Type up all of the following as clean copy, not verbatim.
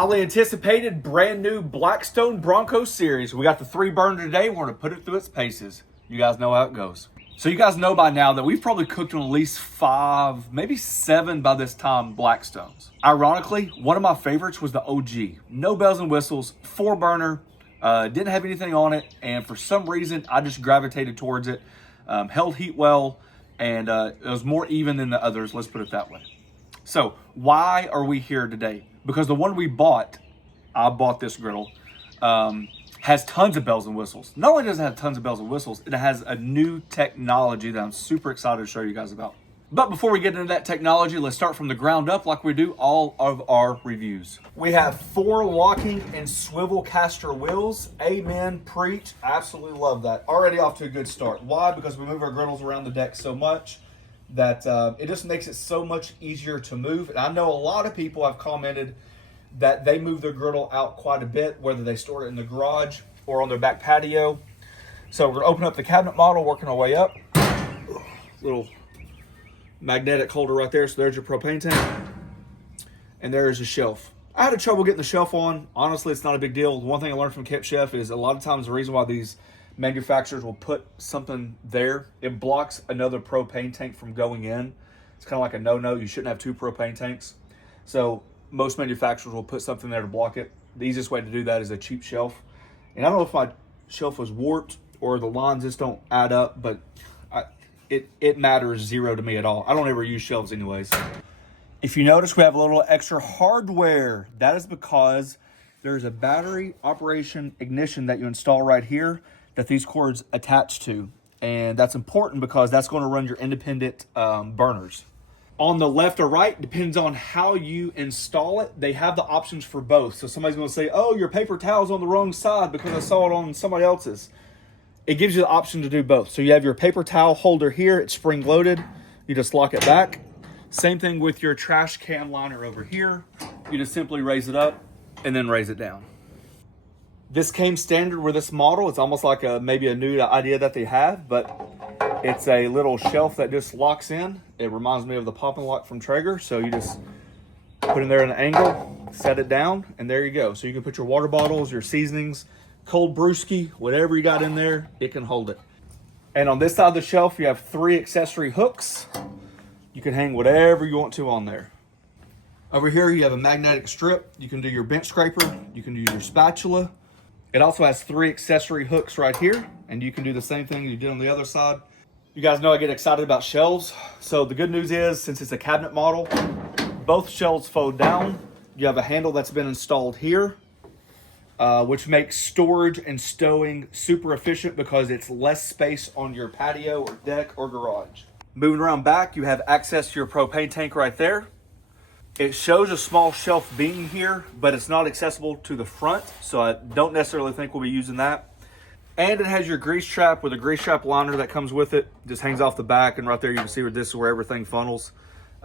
highly anticipated brand new Blackstone Bronco series. We got the 3-burner today. We're going to put it through its paces. You guys know how it goes. So you guys know by now that we've probably cooked on at least 5, maybe 7 by this time Blackstones. Ironically, one of my favorites was the OG. No bells and whistles, 4-burner, didn't have anything on it, and for some reason I just gravitated towards it. Held heat well, and it was more even than the others, let's put it that way. So why are we here today? Because the one we bought, I bought this griddle, has tons of bells and whistles. Not only does it have tons of bells and whistles, it has a new technology that I'm super excited to show you guys about. But before we get into that technology, let's start from the ground up like we do all of our reviews. We have 4 locking and swivel caster wheels. Amen, preach, absolutely love that. Already off to a good start. Why? Because we move our griddles around the deck so much that it just makes it so much easier to move. And I know a lot of people have commented that they move their griddle out quite a bit, whether they store it in the garage or on their back patio. So we're gonna open up the cabinet model, working our way up. Little magnetic holder right there, so there's your propane tank. And there's a shelf. I had trouble getting the shelf on. Honestly, it's not a big deal. The one thing I learned from Kip Chef is a lot of times the reason why these manufacturers will put something there, it blocks another propane tank from going in. It's kind of like a no-no. You shouldn't have 2 propane tanks. So most manufacturers will put something there to block it. The easiest way to do that is a cheap shelf. And I don't know if my shelf was warped or the lines just don't add up, but it matters zero to me at all. I don't ever use shelves anyways. If you notice, we have a little extra hardware. That is because there's a battery operation ignition that you install right here that these cords attach to. And that's important because that's going to run your independent burners. On the left or right, depends on how you install it. They have the options for both. So somebody's going to say, oh, your paper towel's on the wrong side because I saw it on somebody else's. It gives you the option to do both. So you have your paper towel holder here. It's spring loaded. You just lock it back. Same thing with your trash can liner over here. You just simply raise it up and then raise it down. This came standard with this model. It's almost like maybe a new idea that they have, but it's a little shelf that just locks in. It reminds me of the pop and lock from Traeger. So you just put it there at an angle, set it down, and there you go. So you can put your water bottles, your seasonings, cold brewski, whatever you got in there, it can hold it. And on this side of the shelf, you have 3 accessory hooks. You can hang whatever you want to on there. Over here, you have a magnetic strip. You can do your bench scraper. You can do your spatula. It also has 3 accessory hooks right here, and you can do the same thing you did on the other side. You guys know I get excited about shelves. So the good news is, since it's a cabinet model, both shelves fold down. You have a handle that's been installed here, which makes storage and stowing super efficient because it's less space on your patio or deck or garage. Moving around back, you have access to your propane tank right there. It shows a small shelf being here, but it's not accessible to the front, so I don't necessarily think we'll be using that. And it has your grease trap with a grease trap liner that comes with it. Just hangs off the back, and right there you can see where this is where everything funnels.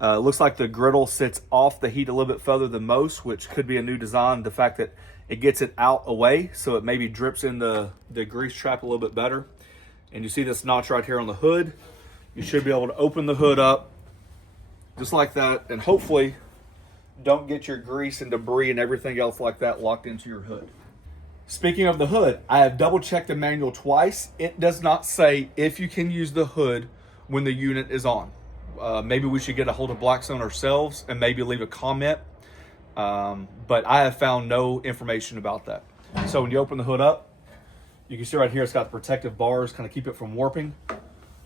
It looks like the griddle sits off the heat a little bit further than most, which could be a new design. The fact that it gets it out away, so it maybe drips in the grease trap a little bit better. And you see this notch right here on the hood. You should be able to open the hood up just like that, and hopefully don't get your grease and debris and everything else like that locked into your hood. Speaking of the hood, I have double checked the manual twice. It does not say if you can use the hood when the unit is on. Maybe we should get a hold of Blackstone ourselves and maybe leave a comment. But I have found no information about that. So when you open the hood up, you can see right here it's got the protective bars, kind of keep it from warping,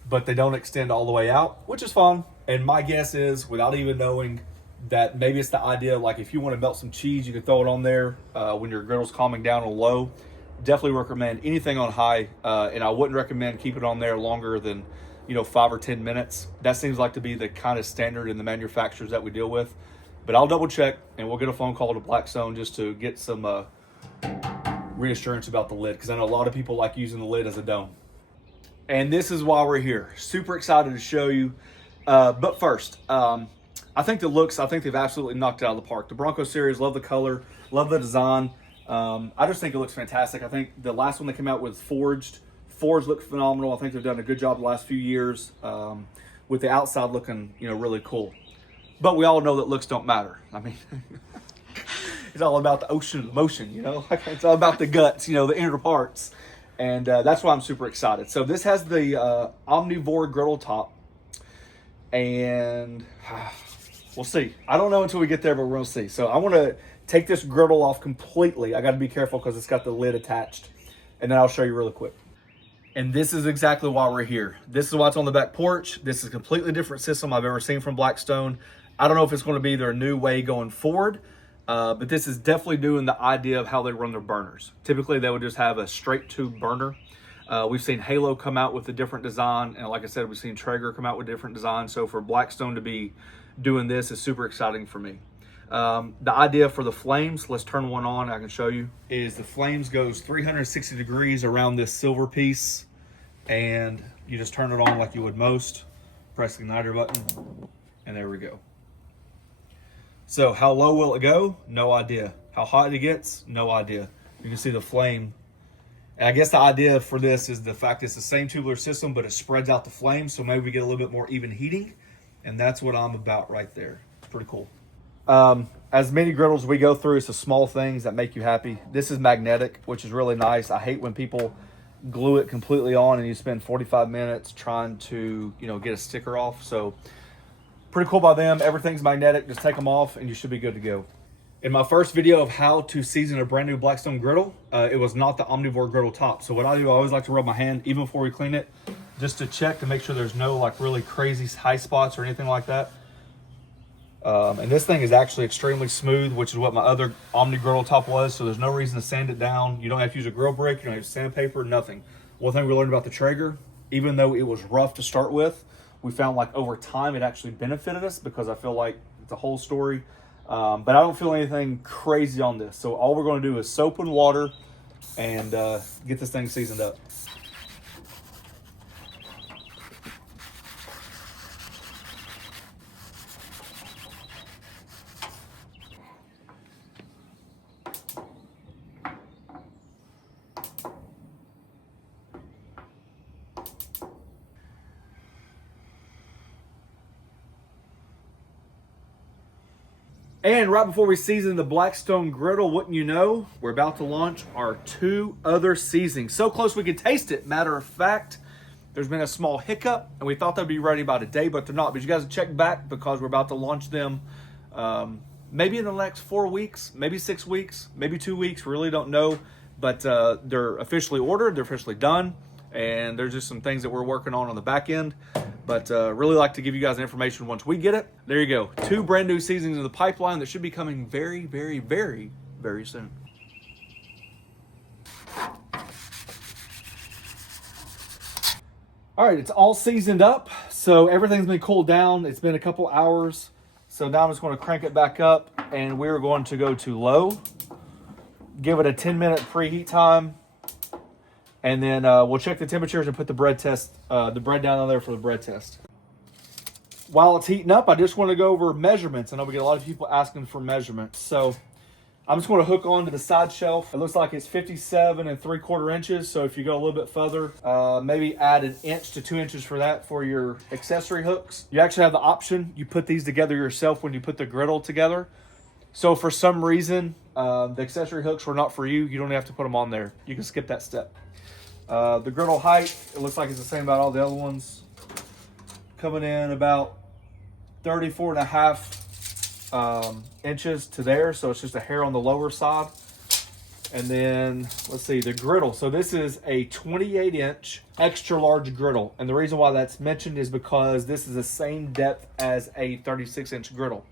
but they don't extend all the way out, which is fine. And my guess is, without even knowing, that maybe it's the idea, like if you want to melt some cheese, you can throw it on there when your griddle's calming down on low. Definitely recommend anything on high, and I wouldn't recommend keep it on there longer than 5 or 10 minutes. That seems like to be the kind of standard in the manufacturers that we deal with. But I'll double check, and we'll get a phone call to Blackstone just to get some reassurance about the lid, because I know a lot of people like using the lid as a dome. And this is why we're here. Super excited to show you. But first, I think the looks, I think they've absolutely knocked it out of the park. The Bronco series, love the color, love the design. I just think it looks fantastic. I think the last one they came out with forged look phenomenal. I think they've done a good job the last few years with the outside looking, really cool. But we all know that looks don't matter. I mean, It's all about the ocean of motion, you know? It's all about the guts, you know, the inner parts. And that's why I'm super excited. So this has the omnivore griddle top. And we'll see. I don't know until we get there, but we're going to see. So I want to take this griddle off completely. I got to be careful because it's got the lid attached. And then I'll show you really quick. And this is exactly why we're here. This is why it's on the back porch. This is a completely different system I've ever seen from Blackstone. I don't know if it's going to be their new way going forward, but this is definitely doing the idea of how they run their burners. Typically, they would just have a straight tube burner. We've seen Halo come out with a different design. And like I said, we've seen Traeger come out with different designs. So for Blackstone to be doing this is super exciting for me. The idea for the flames, let's turn one on, I can show you, is the flames goes 360 degrees around this silver piece, and you just turn it on like you would most, press the igniter button, and there we go. So how low will it go? No idea. How hot it gets? No idea. You can see the flame. And I guess the idea for this is the fact it's the same tubular system, but it spreads out the flame, so maybe we get a little bit more even heating, and that's what I'm about right there. It's pretty cool. As many griddles we go through, it's the small things that make you happy. This is magnetic, which is really nice. I hate when people glue it completely on and you spend 45 minutes trying to, you know, get a sticker off. So pretty cool by them. Everything's magnetic. Just take them off and you should be good to go. In my first video of how to season a brand new Blackstone griddle, it was not the omnivore griddle top. So what I do, I always like to rub my hand even before we clean it, just to check to make sure there's no like really crazy high spots or anything like that. And this thing is actually extremely smooth, which is what my other Omni griddle top was. So there's no reason to sand it down. You don't have to use a grill brick. You don't have sandpaper, nothing. One thing we learned about the Traeger, even though it was rough to start with, we found like over time it actually benefited us because I feel like it's a whole story. But I don't feel anything crazy on this. So all we're going to do is soap and water and get this thing seasoned up. And right before we season the Blackstone griddle, wouldn't you know, we're about to launch our 2 other seasonings. So close we can taste it. Matter of fact, there's been a small hiccup, and we thought they'd be ready by today, but they're not. But you guys check back because we're about to launch them maybe in the next 4 weeks, maybe 6 weeks, maybe 2 weeks. We really don't know, but they're officially ordered. They're officially done, and there's just some things that we're working on the back end. But really like to give you guys information once we get it. There you go. 2 brand new seasonings in the pipeline that should be coming very, very, very, very soon. All right, it's all seasoned up. So everything's been cooled down. It's been a couple hours. So now I'm just going to crank it back up and we're going to go to low. Give it a 10-minute preheat time. And then we'll check the temperatures and put the bread down on there for the bread test. While it's heating up, I just want to go over measurements. I know we get a lot of people asking for measurements. So I'm just going to hook on to the side shelf. It looks like it's 57 3/4 inches. So if you go a little bit further, maybe add 1 inch to 2 inches for that for your accessory hooks. You actually have the option. You put these together yourself when you put the griddle together. So for some reason, the accessory hooks were not for you. You don't have to put them on there. You can skip that step. The griddle height, it looks like it's the same about all the other ones. Coming in about 34.5 inches to there. So it's just a hair on the lower side. And then, let's see, the griddle. So this is a 28-inch extra large griddle. And the reason why that's mentioned is because this is the same depth as a 36-inch griddle.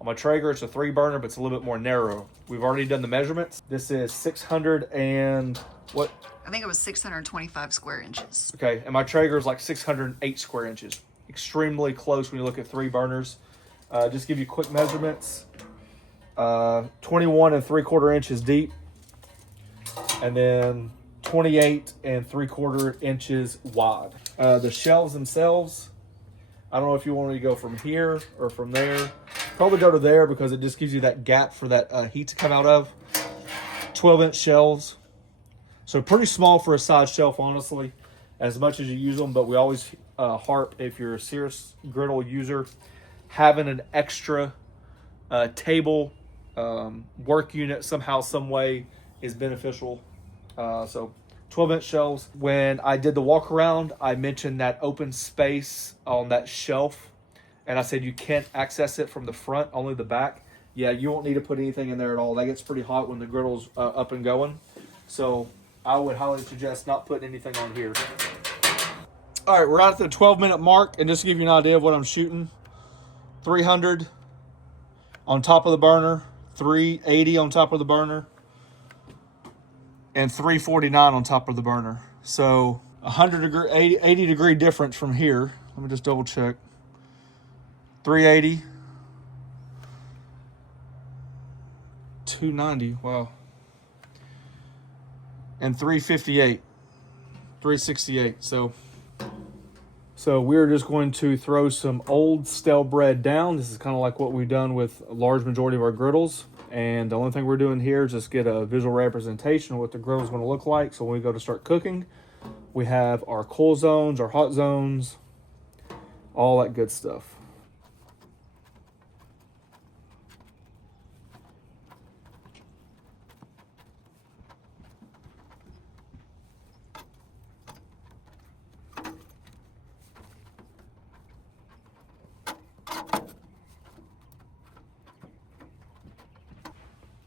On my Traeger, it's a 3-burner, but it's a little bit more narrow. We've already done the measurements. This is 600 and what? I think it was 625 square inches. Okay, and my Traeger is like 608 square inches. Extremely close when you look at 3 burners. Just give you quick measurements. 21 3/4 inches deep. And then 28 3/4 inches wide. The shelves themselves, I don't know if you want to go from here or from there. Probably go to there because it just gives you that gap for that heat to come out of. 12-inch shelves. So pretty small for a side shelf, honestly, as much as you use them. But we always harp, if you're a serious griddle user, having an extra table work unit somehow, some way is beneficial. So 12-inch shelves. When I did the walk around, I mentioned that open space on that shelf, and I said you can't access it from the front, only the back. Yeah, you won't need to put anything in there at all. That gets pretty hot when the griddle's up and going. So I would highly suggest not putting anything on here. All right, we're at the 12-minute mark, and just to give you an idea of what I'm shooting, 300 on top of the burner, 380 on top of the burner, and 349 on top of the burner. So 80 degree difference from here. Let me just double check. 380, 290, wow. And 358, 368. So we're just going to throw some old stale bread down. This is kind of like what we've done with a large majority of our griddles. And the only thing we're doing here is just get a visual representation of what the griddle is going to look like. So when we go to start cooking, we have our cool zones, our hot zones, all that good stuff.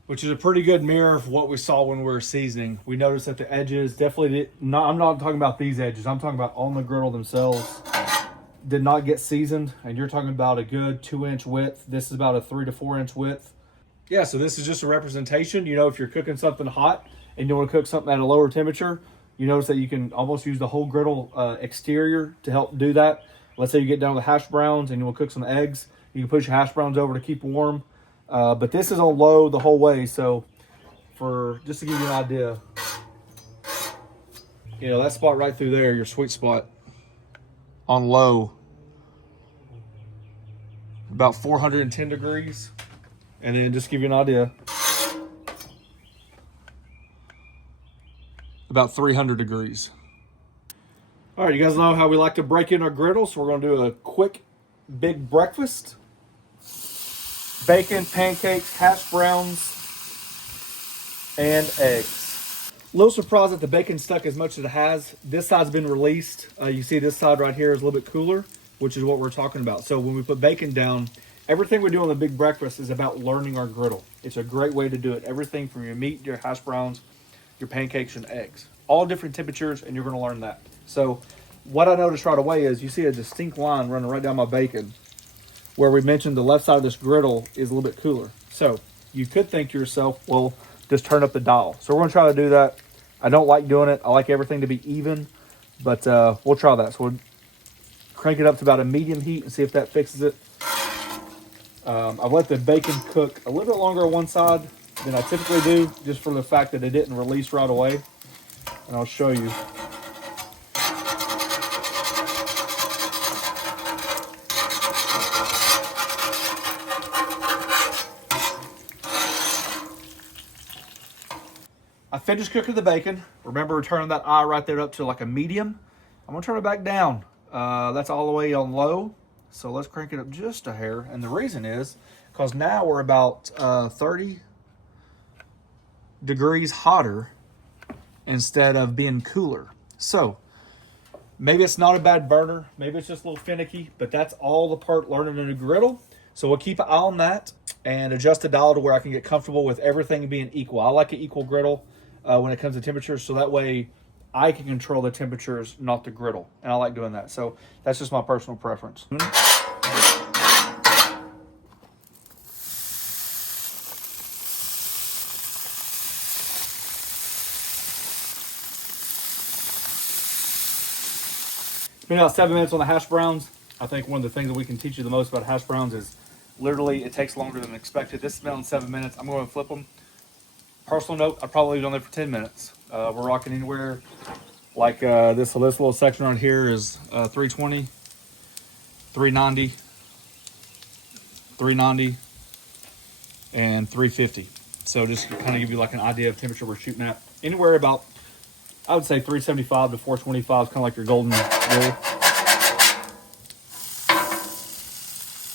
Which is a pretty good mirror of what we saw when we were seasoning. We noticed that the edges definitely I'm not talking about these edges. I'm talking about on the griddle themselves. Did not get seasoned. And you're talking about a good 2-inch width. This is about a 3 to 4 inch width. Yeah, so this is just a representation. You know, if you're cooking something hot and you want to cook something at a lower temperature, you notice that you can almost use the whole griddle exterior to help do that. Let's say you get done with hash browns and you want to cook some eggs. You can push your hash browns over to keep warm. But this is on low the whole way, so just to give you an idea, you know, that spot right through there, your sweet spot on low, about 410 degrees, and then just to give you an idea, about 300 degrees. All right, you guys know how we like to break in our griddle, so we're going to do a quick, big breakfast. Bacon, pancakes, hash browns, and eggs. A little surprised that the bacon stuck as much as it has. This side's been released. You see this side right here is a little bit cooler, which is what we're talking about. So when we put bacon down, everything we do on the big breakfast is about learning our griddle. It's a great way to do it. Everything from your meat, your hash browns, your pancakes, and eggs. All different temperatures, and you're going to learn that. So what I noticed right away is you see a distinct line running right down my bacon, where we mentioned the left side of this griddle is a little bit cooler. So you could think to yourself, well, just turn up the dial. So we're going to try to do that. I don't like doing it. I like everything to be even, but we'll try that. So we'll crank it up to about a medium heat and see if that fixes it. I've let the bacon cook a little bit longer on one side than I typically do, just for the fact that it didn't release right away. And I'll show you. I finished cooking the bacon. Remember turning that eye right there up to like a medium. I'm gonna turn it back down. That's all the way on low. So let's crank it up just a hair. And the reason is because now we're about 30 degrees hotter instead of being cooler. So maybe it's not a bad burner. Maybe it's just a little finicky, but that's all the part learning a new griddle. So we'll keep an eye on that and adjust the dial to where I can get comfortable with everything being equal. I like an equal griddle when it comes to temperatures, so that way I can control the temperatures, not the griddle. And I like doing that. So that's just my personal preference. It's been about 7 minutes on the hash browns. I think one of the things that we can teach you the most about hash browns is literally it takes longer than expected. This has been on 7 minutes. I'm going to flip them. Personal note, I'd probably leave it on there for 10 minutes. We're rocking anywhere like this little section right here is 320, 390, 390, and 350. So just to kind of give you like an idea of temperature we're shooting at. Anywhere about, I would say 375 to 425 is kind of like your golden rule.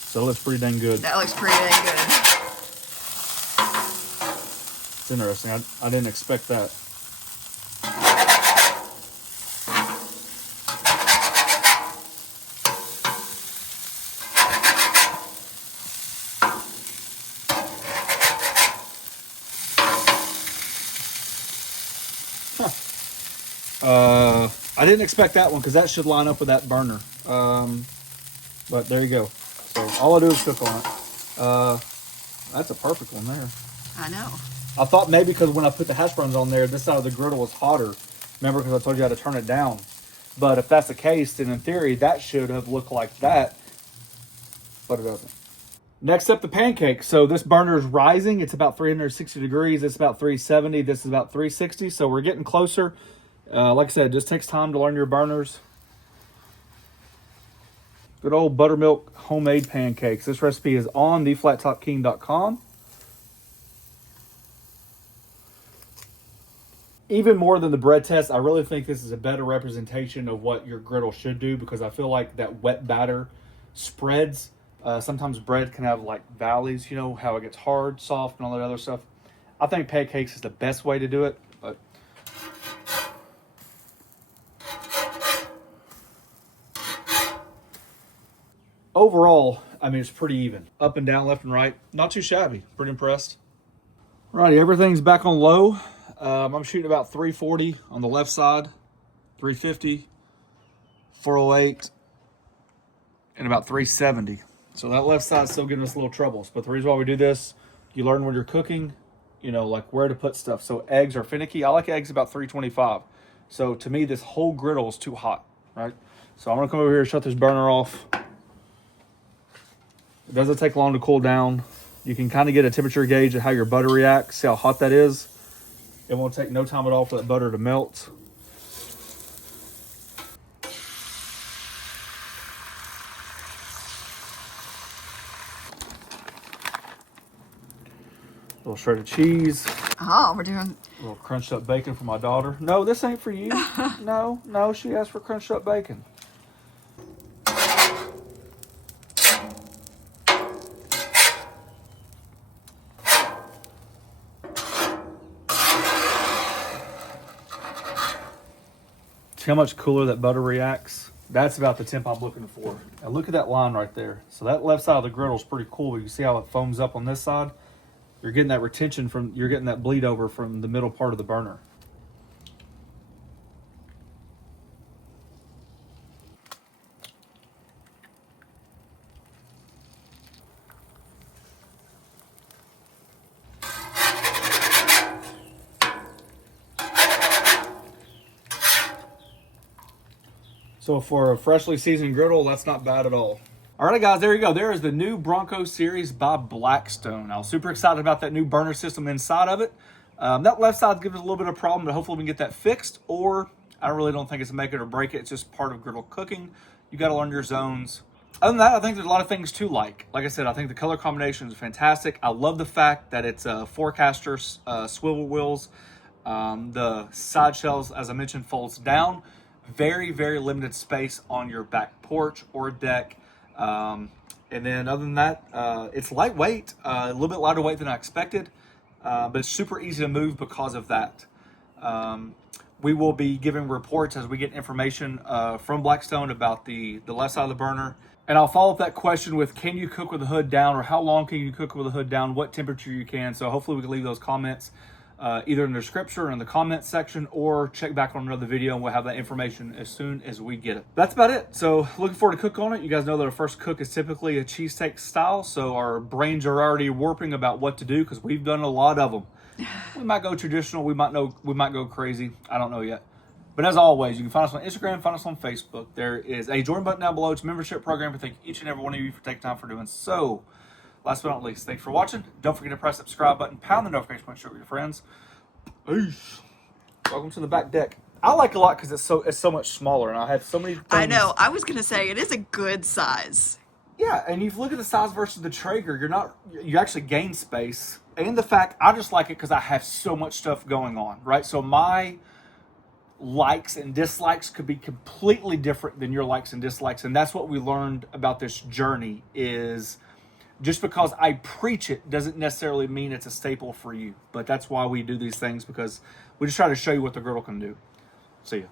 So it looks pretty dang good. That looks pretty dang good. It's interesting. I didn't expect that. I didn't expect that one because that should line up with that burner. But there you go. So all I do is cook on it. That's a perfect one there. I know. I thought maybe because when I put the hash browns on there, this side of the griddle was hotter. Remember, because I told you how to turn it down. But if that's the case, then in theory, that should have looked like that. But it doesn't. Next up, the pancake. So this burner is rising. It's about 360 degrees. It's about 370. This is about 360. So we're getting closer. Like I said, it just takes time to learn your burners. Good old buttermilk homemade pancakes. This recipe is on theflattopking.com. Even more than the bread test, I really think this is a better representation of what your griddle should do, because I feel like that wet batter spreads. Sometimes bread can have like valleys, you know, how it gets hard, soft, and all that other stuff. I think pancakes is the best way to do it. But overall, I mean, it's pretty even. Up and down, left and right. Not too shabby. Pretty impressed. Alrighty, everything's back on low. I'm shooting about 340 on the left side, 350, 408, and about 370. So that left side's still giving us a little troubles. But the reason why we do this, you learn when you're cooking, you know, like where to put stuff. So eggs are finicky. I like eggs about 325. So to me, this whole griddle is too hot, right? So I'm gonna come over here and shut this burner off. It doesn't take long to cool down. You can kind of get a temperature gauge of how your butter reacts, see how hot that is. It won't take no time at all for that butter to melt. A little shredded cheese. Oh, we're doing... A little crunched up bacon for my daughter. No, this ain't for you. No, she asked for crunched up bacon. See how much cooler that butter reacts? That's about the temp I'm looking for. Now look at that line right there. So that left side of the griddle is pretty cool. You see how it foams up on this side? You're getting that retention from, you're getting that bleed over from the middle part of the burner. So for a freshly seasoned griddle, that's not bad at all. All right, guys, there you go. There is the new Bronco series by Blackstone. I was super excited about that new burner system inside of it. That left side gives us a little bit of a problem, but hopefully we can get that fixed. Or I really don't think it's a make it or break it. It's just part of griddle cooking. You got to learn your zones. Other than that, I think there's a lot of things to like. Like I said, I think the color combination is fantastic. I love the fact that it's four-caster swivel wheels. The side shells, as I mentioned, folds down. Very, very limited space on your back porch or deck. And then other than that, it's lightweight, a little bit lighter weight than I expected, but it's super easy to move because of that. We will be giving reports as we get information from Blackstone about the left side of the burner. And I'll follow up that question with, can you cook with the hood down, or how long can you cook with the hood down, what temperature you can. So hopefully we can leave those comments either in the description or in the comments section, or check back on another video and we'll have that information as soon as we get it. That's about it. So looking forward to cook on it. You guys know that our first cook is typically a cheesesteak style, so our brains are already warping about what to do because we've done a lot of them. We might go traditional, we might go crazy. I don't know yet. But as always, you can find us on Instagram, find us on Facebook. There is a join button down below. It's a membership program. Thank each and every one of you for taking time for doing so. Last but not least, thanks for watching. Don't forget to press the subscribe button, pound the notification button, share it with your friends. Peace. Welcome to the back deck. I like it a lot because it's so much smaller, and I have so many things. I know. I was gonna say it is a good size. Yeah, and if you look at the size versus the Traeger, you actually gain space, and the fact I just like it because I have so much stuff going on, right? So my likes and dislikes could be completely different than your likes and dislikes, and that's what we learned about this journey is Just because I preach it doesn't necessarily mean it's a staple for you. But that's why we do these things, because we just try to show you what the griddle can do. See ya.